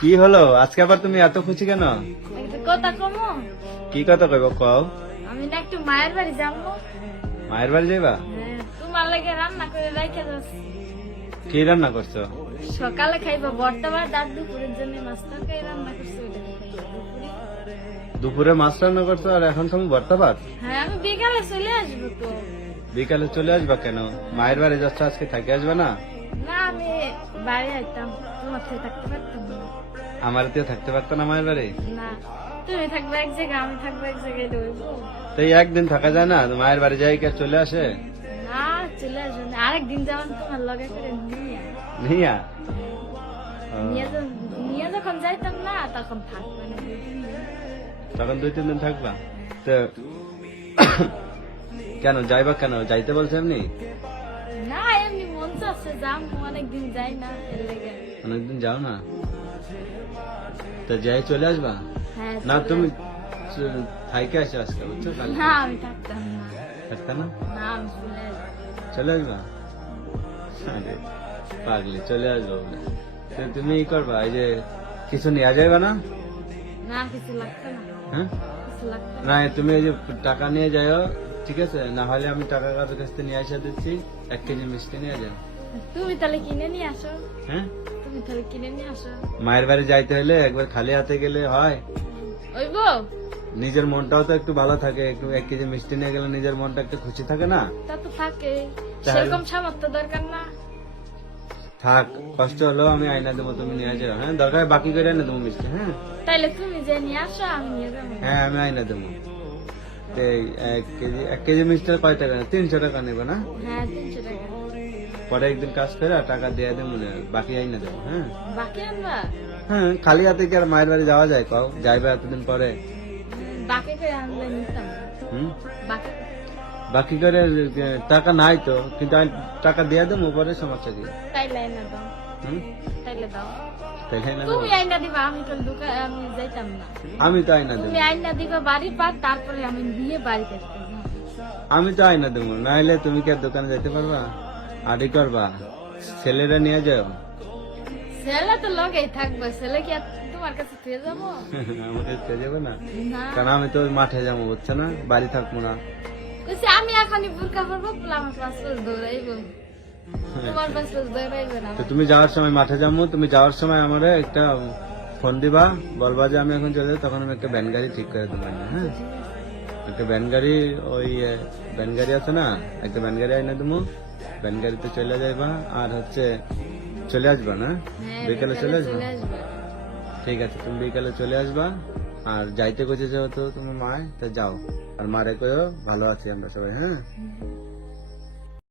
কি হলো আজকে আবার তুমি এত খুশি কেন? একটা কথা কমো, কি কথা কইব কও। আমি না একটু মায়ের বাড়ি যাবো। মায়ের বাড়ি যাইবা? তোমার লাগে রান্না করে রেখে যাচ্ছি। কি রান্না করছো? সকালে খাইবা বর্তমান আর দুপুরের জন্য মাছ তরকারি রান্না করছি, ওইটা খাইবা দুপুরে। দুপুরে মাছ রান্না করছো আর এখন তুমি ভর্তা ভাত? হ্যাঁ, আমি বিকালে চলে আসবো তো। বিকালে চলে আসবা কেন? মায়ের বাড়ি যাচ্ছ, আজকে থাকি আসবে না? না, আমি বাড়ি আইতাম, তোমার থেকে থাকতে পারতাম না। আমার দিয়ে থাকতে পারতো না মায়ের বাড়ি? না, তুমি থাকবে এক জায়গায়, আমি থাকবো এক জায়গায়, রইবো। তো এই একদিন থাকা যায় না? মায়ের বাড়ি যাই কে চলে আসে? না, চলে আসবো না, আরেকদিন যাবেন তোমার লগে করে নিয়ে। নিয়া নিয়ে যখন যাইতাম না তখন থাকবে না। তখন 2-3 দিন থাকবা? তো কেন যাইবা কেন? যাইতে বলছে এমনি? না, এমনি মন চাচ্ছে যাম, অনেকদিন যাই না, এর লেগে। অনেকদিন যাও না, তো যাই চলে আসবা? হ্যাঁ, না চলে তুমি আসবো। থাইকে আসে আজকে, বুঝছো? কালকে না, আমি থাকতাম না। থাকতে না? না, আমি চলে আসবো। চলে আসবা? আরে পাগলি, চলে আসবো বলে। তো তুমি ই করবা, এই যে কিছু নিয়ে যাইবা না? না, কিছু লাগতো না, হ্যাঁ, কিছু লাগতো না। না তুমি এই যে টাকা নিয়ে যাও, ঠিক আছে? না হলে আমি টাকা কারোর কাছ থেকে নিয়ে আসা দিচ্ছি, 1 কেজি মিষ্টি নিয়ে যাও। তুমি তাহলে কিনে নিয়ে আসো, হ্যাঁ, তুমি তাহলে কিনে নিয়ে আসো। মায়ের বাড়ি যাইতে হলে একবার খালি হাতে গেলে হয়? ওইব, নিজের মনটাও তো একটু ভালো থাকে, একটু 1 কেজি মিষ্টি নিয়ে গেলে নিজের মনটা একটু খুশি থাকে না? তা তো থাকে, তাহলে? সেরকম সামর্থ্য দরকার না। থাক, কষ্ট হলো আমি আইনা দেবো, তুমি নিয়ে যাও। হ্যাঁ, দরকার বাকি করে এনে দেবো মিষ্টি। হ্যাঁ তাইলে তুমি যে নিয়ে আসো, আমি নিয়ে যাবো। হ্যাঁ, আমি আইনা দেবো। তো এই 1 কেজি মিষ্টির কয় টাকা? 300 টাকা নেবে না? হ্যাঁ, 300 টাকা। পরে একদিন কাজ করে টাকা দিয়ে দেবো, বাকি আইনা দেবো। হ্যাঁ বাকি আনবা? হ্যাঁ, খালি হাতে কি আর মায়ের বাড়ি যাওয়া যায়? কও, যাইবে এতদিন পরে। বাকি করে আনলে নিতাম না। হুম, বাকি বাকি করে টাকা নাই তো, কিন্তু আমি টাকা দিয়ে দেবো পরে, সমস্যা কি? তাইলে আইনা দাও, হুম, তাইলে দাও। তাই আইনা দেবো? তুমি আইনা দিবা, আমি তো দোকান আমি যাইতাম না। আমি তো আইনা দেবো, তুমি আইনা দিবা বাড়ি পার, তারপরে আমি নিয়ে বাড়িতে আসতাম। আমি তো আইনা দেবো। নাহলে তুমি কি আর দোকানে যেতে পারবা? আড়ি করবা? ছেলেরা নিয়ে যাও। ছেলে তো লগেই থাকবে, ছেলে কি আর তোমার কাছে ফিরে যাবো? আমাকে কে যাবে না? না, কারণ আমি তো মাঠে যাবো, বুঝছো না? বাড়ি থাকবো না। কইছি আমি এখনই বুরকা পরবো, পোলা আমার পাঁচ পাঁচ দৌড়াইবো, তোমার পাঁচ পাঁচ দৌড়াইবে না। তো তুমি যাওয়ার সময় মাঠে যাবো, তুমি যাওয়ার সময় আমার একটা ফোন দিবা, বলবা যে আমি এখন চলে যাই, তখন আমি একটা ভ্যান গাড়ি ঠিক করে দেবো। হ্যাঁ, একটা ভ্যান গাড়ি, ওই ভ্যান গাড়ি আছে না, একটা ভ্যান গাড়ি আইনা দেবো। ভ্যান গাড়িতে চলে যাইবা, আর হচ্ছে চলে আসবা না? হ্যাঁ, বিকেলে চলে আসবা? চলে আসবে। ঠিক আছে, তুমি বিকালে চলে আসবা। আর যাইতে গেছে যেহেতু তুমি মায়, তো যাও। আর মারে কইও ভালো আছি আমরা সবাই। হ্যাঁ,